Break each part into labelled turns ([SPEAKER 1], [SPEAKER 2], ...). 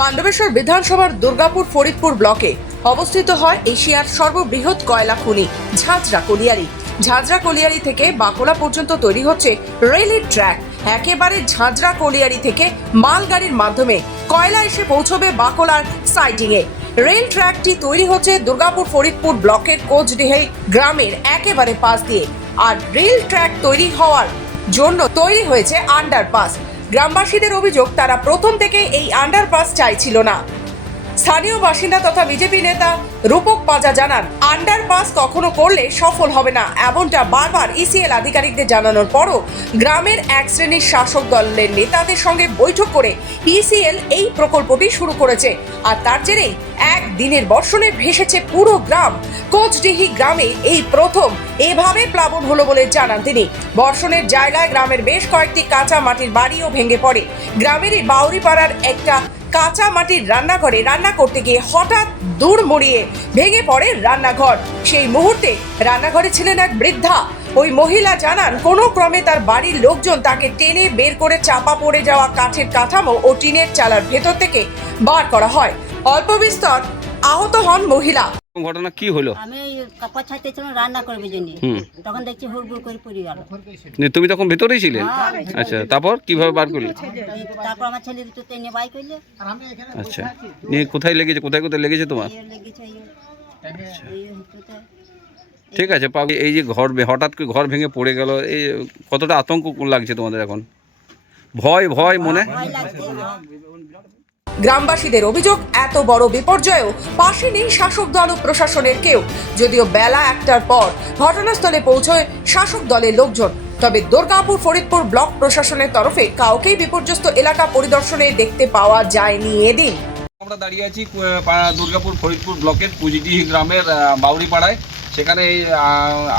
[SPEAKER 1] পাণ্ডবেশ্বর বিধানসভার দুর্গাপুর ফরিদপুর ব্লকে অবস্থিত হয় এশিয়ার সর্ববৃহৎ কয়লা খনি, ঝাঁঝরা কলিয়ারি। ঝাঁঝরা কলিয়ারি থেকে বাঁকুড়া পর্যন্ত তৈরি হচ্ছে রেলের ট্র্যাক। একেবারে ঝাঁঝরা কলিয়ারি থেকে মালগাড়ির মাধ্যমে কয়লা এসে পৌঁছবে বাঁকুড়ার সাইডিংয়ে। রেল ট্র্যাকটি তৈরি হচ্ছে দুর্গাপুর ফরিদপুর ব্লকের কোচডিহে গ্রামের একেবারে পাশ দিয়ে। আর রেল ট্র্যাক তৈরি হওয়ার জন্য তৈরি হয়েছে আন্ডারপাস গ্রামবাসীদের অভিযোগ তারা প্রথম থেকে এই আন্ডারপাস চাইছিল না। স্থানীয় বাসিন্দা তথা বিজেপি নেতা রূপক পাজা জানান আন্ডারপাস কখনো করলে সফল হবে না, এমনটা বারবার ইসিএল আধিকারিকদের জানানোর পরও গ্রামের এক শ্রেণির শাসক দলের নেতাদের সঙ্গে বৈঠক করে ইসিএল এই প্রকল্পটি শুরু করেছে। আর তার জেরেই এক দিনের বর্ষণে ভেসেছে পুরো গ্রাম। কোচডিহি গ্রামে এই প্রথম এভাবে প্লাবন হলো বলে জানান তিনি। বর্ষণের জায়গায় গ্রামের বেশ কয়েকটি কাঁচা মাটির বাড়িও ভেঙে পড়ে। গ্রামেরই বাউরিপাড়ার একটা কাঁচা মাটির রান্নাঘরে রান্না করতে গিয়ে হঠাৎ দূর মরিয়ে ভেঙে পড়ে রান্নাঘর। সেই মুহূর্তে রান্নাঘরে ছিলেন এক বৃদ্ধা। ওই মহিলা জানান, কোনো ক্রমে তার বাড়ির লোকজন তাকে টেনে বের করে চাপা পড়ে যাওয়া কাঠের কাঠামো ও টিনের চালার ভেতর থেকে বার করা হয়। অল্প বিস্তর আহত হন মহিলা।
[SPEAKER 2] ঘটনা কি হলো?
[SPEAKER 3] আমি ওই কাপড় ছাড়তেছিলাম রান্না করবে জন্য। তখন দেখছি হুড়বুড় করে পড়ে গেল
[SPEAKER 2] তুমি তখন ভেতরেই ছিলে? আচ্ছা তারপর কীভাবে বার করলে?
[SPEAKER 3] তারপর আমার ছেলে দুটো টেনে বাই করলে।
[SPEAKER 2] আচ্ছা নিয়ে কোথায় লেগেছে? কোথায় কোথায় লেগেছে তোমার? ঠিক আছে পাবি এই যে ঘর হঠাৎ করে ঘর ভেঙে পড়ে গেল এই কতটা আতঙ্ক লাগছে তোমাদের এখন? ভয় ভয় মনে?
[SPEAKER 3] ভয় লাগছে
[SPEAKER 1] গ্রামবাসীদের অভিযোগ এত বড় বিপর্যয়েও পাশে নেই শাসক দল ও প্রশাসনের কেউ। যদিও বেলা একটার পর ঘটনাস্থলে পৌঁছয় শাসক দলের লোকজন। তবে দুর্গাপুর ফরিদপুর ব্লক প্রশাসনের তরফে কাউকেই বিপর্যস্ত এলাকা পরিদর্শনে দেখতে পাওয়া যায়নি এদিন।
[SPEAKER 2] আমরা দাঁড়িয়ে আছি দুর্গাপুর ফরিদপুর ব্লকের কুজিডিহি গ্রামের আহ, বাউরিপাড়ায় সেখানে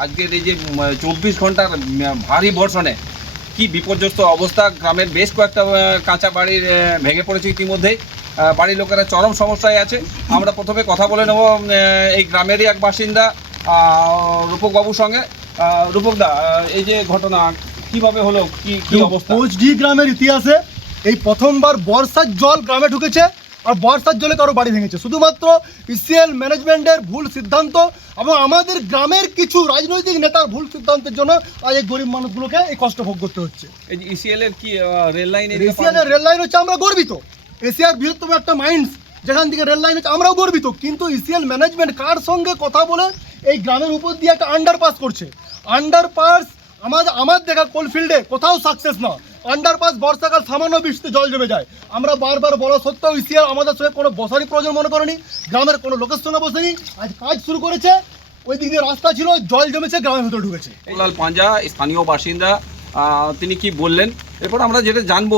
[SPEAKER 2] আজকের এই যে চব্বিশ ঘণ্টার ভারী বর্ষণে কি বিপর্যস্ত অবস্থা? গ্রামের বেশ কয়েকটা কাঁচা বাড়ির ভেঙে পড়েছে ইতিমধ্যেই বাড়ির লোকেরা চরম সমস্যায় আছে। আমরা প্রথমে কথা বলে নেব এই গ্রামেরই এক বাসিন্দা রূপকবাবুর সঙ্গে। রূপকদা এই যে ঘটনা কীভাবে হলো কি কি অবস্থা?
[SPEAKER 4] কোচডি গ্রামের ইতিহাসে এই প্রথমবার বর্ষার জল গ্রামে ঢুকেছে। আর বর্ষার জলে কারও বাড়ি ভেঙেছে। শুধুমাত্র ইসিএল ম্যানেজমেন্টের ভুল সিদ্ধান্ত এবং আমাদের গ্রামের কিছু রাজনৈতিক নেতার ভুল সিদ্ধান্তের জন্য আজ এই গরিব মানুষগুলোকে এই কষ্ট ভোগ করতে হচ্ছে।
[SPEAKER 2] এই যে ইসিএল এর কি রেল লাইন
[SPEAKER 4] এশিয়ানের রেল লাইন হচ্ছে আমরা গর্বিত। এশিয়ার বৃহত্তম একটা মাইন্ডস যেখান থেকে রেল লাইন হচ্ছে আমরাও গর্বিত। কিন্তু ইসিএল ম্যানেজমেন্ট কার সঙ্গে কথা বলে এই গ্রামের উপর দিয়ে একটা আন্ডারপাস করছে? আন্ডারপাস আমাদের আমার দেখা কোলফিল্ডে কোথাও সাকসেস না। আন্ডারপাস বর্ষাকাল সামান্য বৃষ্টিতে জল জমে যায়। আমরা বারবার বলা সত্ত্বেও ইসিআর আমাদের সঙ্গে কোনো বসারই প্রয়োজন মনে করেনি। গ্রামের কোনো লোকের সঙ্গে বসেনি। আজ কাজ শুরু করেছে। ওই দিক দিয়ে রাস্তা ছিল, জল জমেছে, গ্রামের ভিতরে ঢুকেছে।
[SPEAKER 2] লাল পাঞ্জা, স্থানীয় বাসিন্দা তিনি কি বললেন? এরপর আমরা যেটা জানব,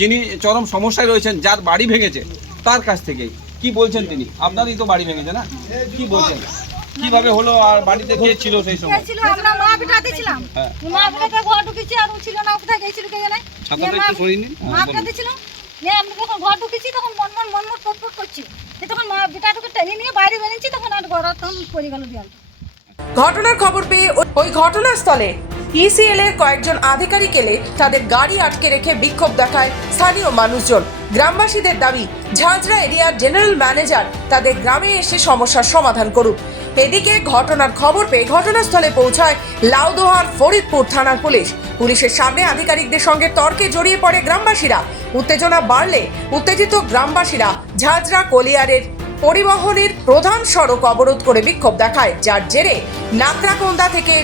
[SPEAKER 2] যিনি চরম সমস্যায় রয়েছেন, যার বাড়ি ভেঙেছে, তার কাছ থেকেই। কি বলছেন তিনি? আপনারই তো বাড়ি ভেঙেছে না? কি বলছেন? কীভাবে হলো আর বাড়িতে কে ছিল সেই সময়?
[SPEAKER 5] ছিল? আমরা মা পিঠাতে ছিলাম
[SPEAKER 2] হ্যাঁ।
[SPEAKER 5] মা পিঠাতে ঘর ঢুকেছি আর ও ছিল না ও কোথায় গেছিল কে জানে?
[SPEAKER 2] ছাতাটা একটু সরিয়ে নিন।
[SPEAKER 5] মা
[SPEAKER 2] হ্যাঁ,
[SPEAKER 5] ছিল নিয়ে আমরা যখন ঘর ঢুকেছি তখন মন মন মন মন টটপট করছি তখন মা পিঠাটাকে টেনে নিয়ে বাইরে বেরিয়েছি তখন আর ঘর তখন পড়ে গেল দেয়াল।
[SPEAKER 1] ঘটনার খবর পেয়ে ওই- ওই ঘটনাস্থলে ইসিএল এর কয়েকজন আধিকারিক এলে তাদের গাড়ি আটকে রেখে বিক্ষোভ দেখায় স্থানীয় মানুষজন। গ্রামবাসীদের দাবি ঝাঁঝরা এরিয়ার জেনারেল ম্যানেজার তাদের গ্রামে এসে সমস্যার সমাধান করুক। এদিকে ঘটনার খবর পেয়ে ঘটনাস্থলে পৌঁছায় লাউদোহার ফরিদপুর থানার পুলিশ। পুলিশের সামনে আধিকারিকদের সঙ্গে তর্কে জড়িয়ে পড়ে গ্রামবাসীরা। উত্তেজনা বাড়লে উত্তেজিত গ্রামবাসীরা ঝাঁঝরা কলিয়ারের পরিবহনের প্রধান সড়ক অবরোধ করে বিক্ষোভ দেখায়, যার জেরে নাকরাকোন্দা থেকে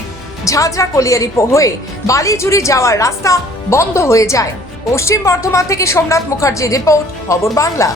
[SPEAKER 1] ঝাঁঝরা কলিয়ারি হয়ে বালিজুড়ি যাওয়ার রাস্তা বন্ধ হয়ে যায়। পশ্চিম বর্ধমান থেকে সোমনাথ মুখার্জির রিপোর্ট, খবর বাংলা।